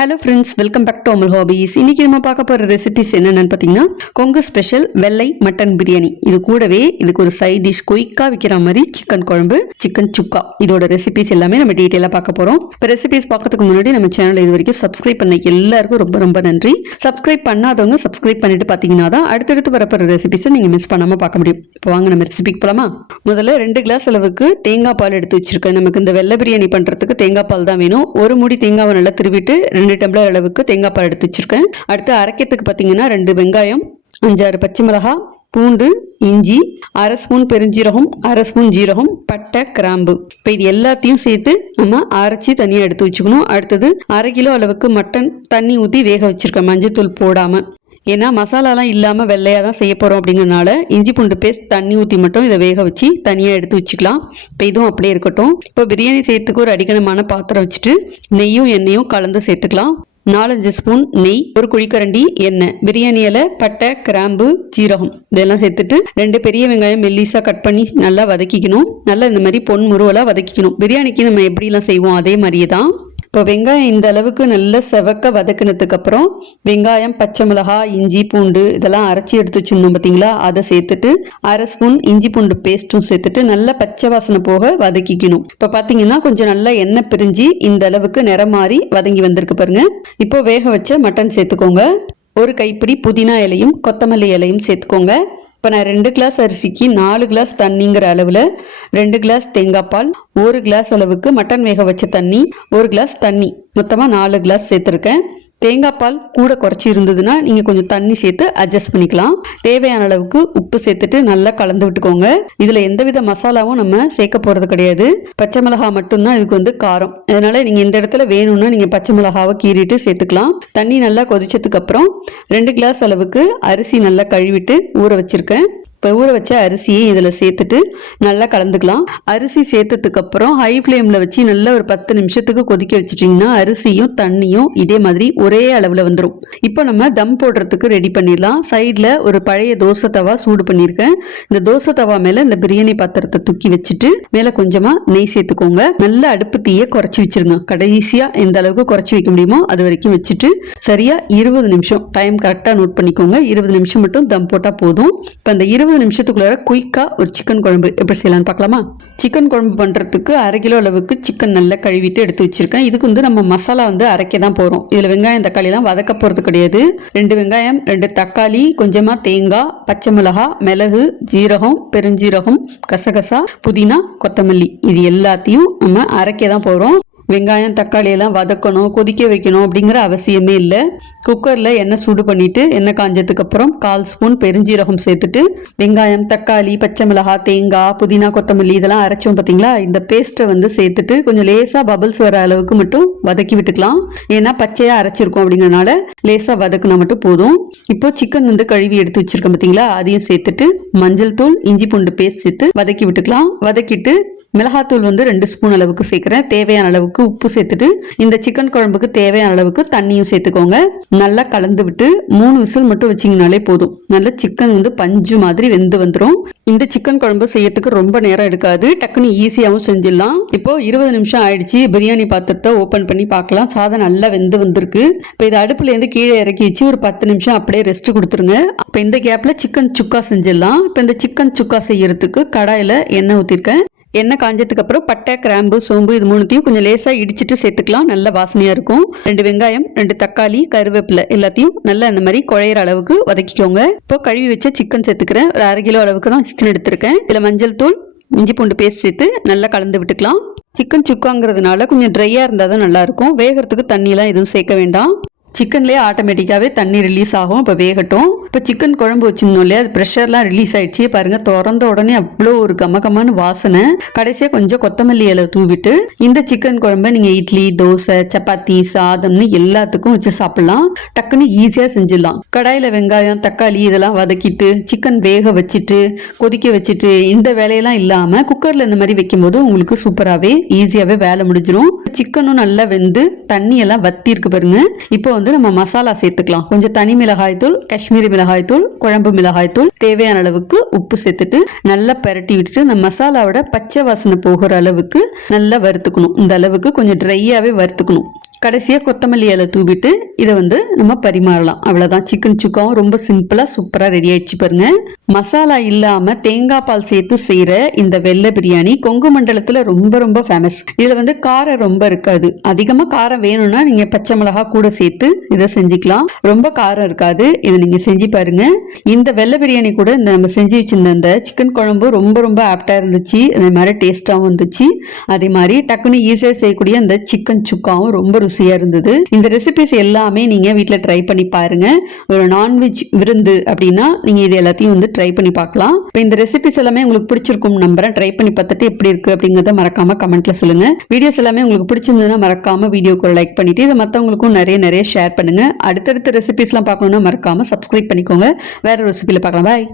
Hello friends welcome back to Amal hobbies இன்னைக்கு நம்ம பார்க்க போகிற ரெசிபிஸ் என்னென்னு பார்த்தீங்கன்னா கொங்கு ஸ்பெஷல் வெள்ளை மட்டன் பிரியாணி இது கூடவே இதுக்கு ஒரு சைட் டிஷ் குயிக்காக விற்கிற மாதிரி சிக்கன் குழம்பு சிக்கன் சுக்கா இதோட ரெசிபிஸ் எல்லாமே நம்ம டீட்டெயிலாக பார்க்க போகிறோம் இப்போ ரெசிபிஸ் பார்க்கறதுக்கு முன்னாடி நம்ம சேனல் இது வரைக்கும் சப்ஸ்கிரைப் பண்ண எல்லாருக்கும் ரொம்ப ரொம்ப நன்றி. சப்ஸ்கிரைப் பண்ணாதவங்க சப்ஸ்கிரைப் பண்ணிட்டு பார்த்தீங்கன்னா தான் அடுத்தடுத்து வரப்போகிற ரெசிபிஸை நீங்கள் மிஸ் பண்ணாமல் பார்க்க முடியும். இப்போ வாங்க நம்ம ரெசிபிக்கு போகலாமா முதல்ல ரெண்டு கிளாஸ் அளவுக்கு தேங்காய் பால் எடுத்து வச்சிருக்கேன். நமக்கு இந்த வெள்ளை பிரியாணி பண்ணுறதுக்கு தேங்காய் பால் தான் வேணும். ஒரு முடி தேங்காவை நல்லா திருவிட்டு ரெண்டு டம்ளர் அளவுக்கு தேங்காய் பால் எடுத்து வச்சிருக்கேன். அடுத்து அரைக்கிறதுக்கு பார்த்தீங்கன்னா ரெண்டு வெங்காயம் அஞ்சாறு பச்சை மிளகாய் பூண்டு இஞ்சி அரை ஸ்பூன் பெருஞ்சீரகம் அரை ஸ்பூன் ஜீரகம் பட்டை கிராம்பு. இப்போ இது எல்லாத்தையும் சேர்த்து நம்ம அரைச்சி தனியாக எடுத்து வச்சுக்கணும். அடுத்தது அரை கிலோ அளவுக்கு மட்டன் தண்ணி ஊற்றி வேக வச்சிருக்கேன். மஞ்சத்தூள் போடாமல் ஏன்னா மசாலாலாம் இல்லாமல் வெள்ளையாக தான் செய்ய போகிறோம் அப்படிங்கிறனால இஞ்சி பூண்டு பேஸ்ட் தண்ணி ஊற்றி மட்டும் இதை வேக வச்சு தனியாக எடுத்து வச்சுக்கலாம். இப்போ இதுவும் அப்படியே இருக்கட்டும். இப்போ பிரியாணி செய்யறதுக்கு ஒரு அடிக்கணமான பாத்திரம் வச்சுட்டு நெய்யும் எண்ணெயும் கலந்து சேர்த்துக்கலாம். நாலஞ்சு ஸ்பூன் நெய் ஒரு குழிக்கரண்டி எண்ணெய் பிரியாணி இலை பட்டை கிராம்பு ஜீரகம் இதெல்லாம் சேர்த்துட்டு ரெண்டு பெரிய வெங்காயம் மெல்லிஸாக கட் பண்ணி நல்லா வதக்கிக்கணும். நல்லா இந்த மாதிரி பொன் முருவலாக வதக்கிக்கணும். பிரியாணிக்கு நம்ம எப்படிலாம் செய்வோம் அதே மாதிரியே தான். இப்போ வெங்காயம் இந்த அளவுக்கு நல்லா செவக்க வதக்கினதுக்கு அப்புறம் வெங்காயம் பச்சை மிளகாய் இஞ்சி பூண்டு இதெல்லாம் அரைச்சி எடுத்து வச்சுருந்தோம் பார்த்தீங்களா அதை சேர்த்துட்டு அரை ஸ்பூன் இஞ்சி பூண்டு பேஸ்ட்டும் சேர்த்துட்டு நல்லா பச்சை வாசனை போக வதக்கிக்கணும். இப்போ பார்த்தீங்கன்னா கொஞ்சம் நல்லா எண்ணெய் பிரிஞ்சு இந்த அளவுக்கு நிறம் மாறி வதங்கி வந்திருக்கு பாருங்க. இப்போ வேக வச்ச மட்டன் சேர்த்துக்கோங்க. ஒரு கைப்பிடி புதினா இலையும் கொத்தமல்லி இலையும் சேர்த்துக்கோங்க. இப்போ நான் ரெண்டு கிளாஸ் அரிசிக்கு நாலு கிளாஸ் தண்ணிங்கிற அளவில் ரெண்டு கிளாஸ் தேங்காய் பால் ஒரு கிளாஸ் அளவுக்கு மட்டன் வேக வச்ச தண்ணி ஒரு கிளாஸ் தண்ணி. மொத்தமாக நாலு கிளாஸ் சேர்த்துருக்கேன். தேங்காய் பால் கூட குறைச்சி இருந்ததுன்னா நீங்கள் கொஞ்சம் தண்ணி சேர்த்து அட்ஜஸ்ட் பண்ணிக்கலாம். தேவையான அளவுக்கு உப்பு சேர்த்துட்டு நல்லா கலந்து விட்டுக்கோங்க. இதில் எந்தவித மசாலாவும் நம்ம சேர்க்க போகிறது கிடையாது. பச்சை மிளகாய் மட்டும்தான் இதுக்கு வந்து காரம். அதனால் நீங்கள் இந்த இடத்துல வேணும்னா நீங்கள் பச்சை மிளகாவை கீறிட்டு சேர்த்துக்கலாம். தண்ணி நல்லா கொதிச்சதுக்கப்புறம் ரெண்டு கிளாஸ் அளவுக்கு அரிசி நல்லா கழுவிட்டு ஊற வச்சுருக்கேன். இப்போ ஊற வச்ச அரிசியை இதில் சேர்த்துட்டு நல்லா கலந்துக்கலாம். அரிசி சேர்த்ததுக்கு அப்புறம் ஹை ஃப்ளேமில் வச்சு நல்லா ஒரு பத்து நிமிஷத்துக்கு கொதிக்க வச்சுட்டிங்கன்னா அரிசியும் தண்ணியும் இதே மாதிரி ஒரே அளவில் வந்துடும் இப்போ நம்ம தம் போடுறதுக்கு ரெடி பண்ணிடலாம். சைடில் ஒரு பழைய தோசை தவா சூடு பண்ணியிருக்கேன் இந்த தோசை தவா மேலே இந்த பிரியாணி பாத்திரத்தை தூக்கி வச்சுட்டு மேலே கொஞ்சமாக நெய் சேர்த்துக்கோங்க. நல்ல அடுப்பு தீயை குறைச்சி வச்சிருங்க. கடைசியாக எந்த அளவுக்கு குறைச்சி வைக்க முடியுமோ அது வரைக்கும் வச்சுட்டு சரியாக இருபது நிமிஷம் டைம் கரெக்டாக நோட் பண்ணிக்கோங்க. இருபது நிமிஷம் மட்டும் தம் போட்டால் போதும். இப்போ அந்த இருபது நிமிஷத்துக்குள்ளார குயிக்காக ஒரு சிக்கன் குழம்பு எப்படி செய்யலாம்னு பார்க்கலாமா? சிக்கன் குழம்பு பண்ணுறதுக்கு அரை கிலோ அளவுக்கு சிக்கன் நல்லா கழுவிட்டு எடுத்து வச்சிருக்கேன். இதுக்கு வந்து நம்ம மசாலா வந்து அரைக்க தான் போகிறோம் இதில் வெங்காயம் தக்காளிலாம் வதக்க போகிறது கிடையாது. ரெண்டு வெங்காயம் ரெண்டு தக்காளி கொஞ்சமாக தேங்காய் பச்சை மிளகாய் மிளகு ஜீரகம் பெருஞ்சீரகம் கசகசா புதினா கொத்தமல்லி. இது எல்லாத்தையும் நம்ம அரைக்க தான் போகிறோம் வெங்காயம் தக்காளி எல்லாம் வதக்கணும் கொதிக்க வைக்கணும் அப்படிங்கிற அவசியமே இல்லை. குக்கரில் எண்ணெய் சூடு பண்ணிவிட்டு எண்ணெய் காஞ்சதுக்கப்புறம் கால் ஸ்பூன் பெருஞ்சீரகம் சேர்த்துட்டு வெங்காயம் தக்காளி பச்சை மிளகாய் தேங்காய் புதினா கொத்தமல்லி இதெல்லாம் அரைச்சோம் பார்த்தீங்களா இந்த பேஸ்ட்டை வந்து சேர்த்துட்டு கொஞ்சம் லேசாக பபிள்ஸ் வர அளவுக்கு மட்டும் வதக்கி விட்டுக்கலாம். ஏன்னா பச்சையாக அரைச்சிருக்கோம் அப்படிங்கிறனால லேசாக வதக்குனா மட்டும் போதும். இப்போ சிக்கன் வந்து கழுவி எடுத்து வச்சிருக்கோம் பார்த்தீங்களா அதையும் சேர்த்துட்டு மஞ்சள் தூள் இஞ்சி பூண்டு பேஸ்ட் சேர்த்து வதக்கி விட்டுக்கலாம். வதக்கிட்டு மிளகாத்தூள் வந்து ரெண்டு ஸ்பூன் அளவுக்கு சேர்க்குறேன். தேவையான அளவுக்கு உப்பு சேர்த்துட்டு இந்த சிக்கன் குழம்புக்கு தேவையான அளவுக்கு தண்ணியும் சேர்த்துக்கோங்க. நல்லா கலந்து விட்டு மூணு விசில் மட்டும் வச்சிங்கனாலே போதும். நல்லா சிக்கன் வந்து பஞ்சு மாதிரி வெந்து வந்துடும் இந்த சிக்கன் குழம்பு செய்யறதுக்கு ரொம்ப நேரம் எடுக்காது. டக்குன்னு ஈஸியாகவும் செஞ்சிடலாம். இப்போ இருபது நிமிஷம் ஆயிடுச்சு. பிரியாணி பாத்திரத்தை ஓப்பன் பண்ணி பார்க்கலாம். சாதம் நல்லா வெந்து வந்திருக்கு. இப்போ இது அடுப்புலேருந்து கீழே இறக்கி வச்சு ஒரு பத்து நிமிஷம் அப்படியே ரெஸ்ட் கொடுத்துருங்க. இப்போ இந்த கேப்பில் சிக்கன் சுக்கா செஞ்சிடலாம். இப்போ இந்த சிக்கன் சுக்கா செய்யறதுக்கு கடாயில் எண்ணெய் ஊற்றிருக்கேன் எண்ணெய் காஞ்சதுக்கு அப்புறம் பட்டை கிராம்பு சோம்பு இது மூணுத்தையும் கொஞ்சம் லேசாக இடிச்சிட்டு சேர்த்துக்கலாம். நல்ல வாசனையாக இருக்கும். ரெண்டு வெங்காயம் ரெண்டு தக்காளி கருவேப்பிலை எல்லாத்தையும் நல்லா இந்த மாதிரி குழையிற அளவுக்கு வதக்கிக்கோங்க. இப்போ கழுவி வச்ச சிக்கன் சேர்த்துக்கிறேன். ஒரு அரை கிலோ அளவுக்கு தான் சிக்கன் எடுத்திருக்கேன். இதில் மஞ்சள் தூள் இஞ்சி பூண்டு பேஸ்ட் சேர்த்து நல்லா கலந்து விட்டுக்கலாம். சிக்கன் சுக்காங்கிறதுனால கொஞ்சம் ட்ரையாக இருந்தால் தான் நல்லாயிருக்கும் வேகிறதுக்கு தண்ணியெலாம் எதுவும் சேர்க்க வேண்டாம். சிக்கன்லேயே ஆட்டோமேட்டிக்காகவே தண்ணி ரிலீஸ் ஆகும். இப்போ வேகட்டும். இப்போ சிக்கன் குழம்பு வச்சுருந்தோம் இல்லையா? அது ப்ரெஷர்லாம் ரிலீஸ் ஆயிடுச்சு. பாருங்கள் திறந்த உடனே அவ்வளோ ஒரு கமகமான வாசனை. கடைசியாக கொஞ்சம் கொத்தமல்லி இலை தூவிட்டு இந்த சிக்கன் குழம்பை நீங்கள் இட்லி தோசை சப்பாத்தி சாதம்னு எல்லாத்துக்கும் வச்சு சாப்பிட்லாம். டக்குன்னு ஈஸியாக செஞ்சிடலாம். கடாயில் வெங்காயம் தக்காளி இதெல்லாம் வதக்கிட்டு சிக்கன் வேக வச்சுட்டு கொதிக்க வச்சுட்டு இந்த வேலையெல்லாம் இல்லாமல் குக்கரில் இந்த மாதிரி வைக்கும்போது உங்களுக்கு சூப்பராகவே ஈஸியாகவே வேலை முடிஞ்சிடும் சிக்கனும் நல்லா வெந்து தண்ணியெல்லாம் வத்தி இருக்கு பாருங்க. இப்போ வந்து நம்ம மசாலா சேர்த்துக்கலாம். கொஞ்சம் தனி மிளகாய்த்தூள் காஷ்மீரி மிளகாய்த்தூள் குழம்பு மிளகாய்த்தூள் தேவையான அளவுக்கு உப்பு சேர்த்துட்டு நல்லா பரட்டி விட்டுட்டு இந்த மசாலாவோட பச்சை வாசனை போகிற அளவுக்கு நல்லா வறுத்துக்கணும். இந்த அளவுக்கு கொஞ்சம் ட்ரையாகவே வறுத்துக்கணும். கடைசியாக கொத்தமல்லி இலை தூவிட்டு இதை வந்து நம்ம பரிமாறலாம். அவ்வளோதான் சிக்கன் சுக்காவும் ரொம்ப சிம்பிளாக சூப்பராக ரெடி ஆயிடுச்சு பாருங்க. மசாலா இல்லாமல் தேங்காய் பால் சேர்த்து செய்கிற இந்த வெள்ளை பிரியாணி கொங்கு மண்டலத்தில் ரொம்ப ரொம்ப ஃபேமஸ் இதில் வந்து காரம் ரொம்ப இருக்காது. அதிகமாக காரம் வேணும்னா நீங்கள் பச்சை மிளகா கூட சேர்த்து இதை செஞ்சுக்கலாம். ரொம்ப காரம் இருக்காது. இதை நீங்கள் செஞ்சு பாருங்க. இந்த வெள்ளை பிரியாணி கூட இந்த நம்ம செஞ்சு வச்சிருந்த அந்த சிக்கன் குழம்பு ரொம்ப ரொம்ப ஆப்டாக இருந்துச்சு. அதே மாதிரி டேஸ்ட்டாகவும் இருந்துச்சு அதே மாதிரி டக்குன்னு ஈஸியாக செய்யக்கூடிய அந்த சிக்கன் சுக்காவும் ரொம்ப ருசியாக இருந்தது. இந்த ரெசிபிஸ் எல்லாமே நீங்கள் வீட்டில் ட்ரை பண்ணி பாருங்க. ஒரு நான்வெஜ் விருந்து அப்படின்னா நீங்கள் இது எல்லாத்தையும் வந்து ட்ரை பண்ணி பார்க்கலாம். இப்போ இந்த ரெசிபிஸ் எல்லாமே உங்களுக்கு பிடிச்சிருக்கும் நம்புறேன். ட்ரை பண்ணி பார்த்துட்டு எப்படி இருக்கு அப்படிங்கிறத மறக்காம கமெண்ட்ல சொல்லுங்க. வீடியோஸ் எல்லாமே உங்களுக்கு பிடிச்சிருந்ததுன்னா மறக்காம வீடியோக்கு லைக் பண்ணிட்டு இதை மற்றவங்களுக்கும் நிறைய நிறைய ஷேர் பண்ணுங்க. அடுத்தடுத்த ரெசிபிஸ்லாம் பார்க்கணும்னா மறக்காம சப்ஸ்கிரைப் பண்ணிக்கோங்க. வேற ரெசிபியில் பார்க்கலாம். பாய்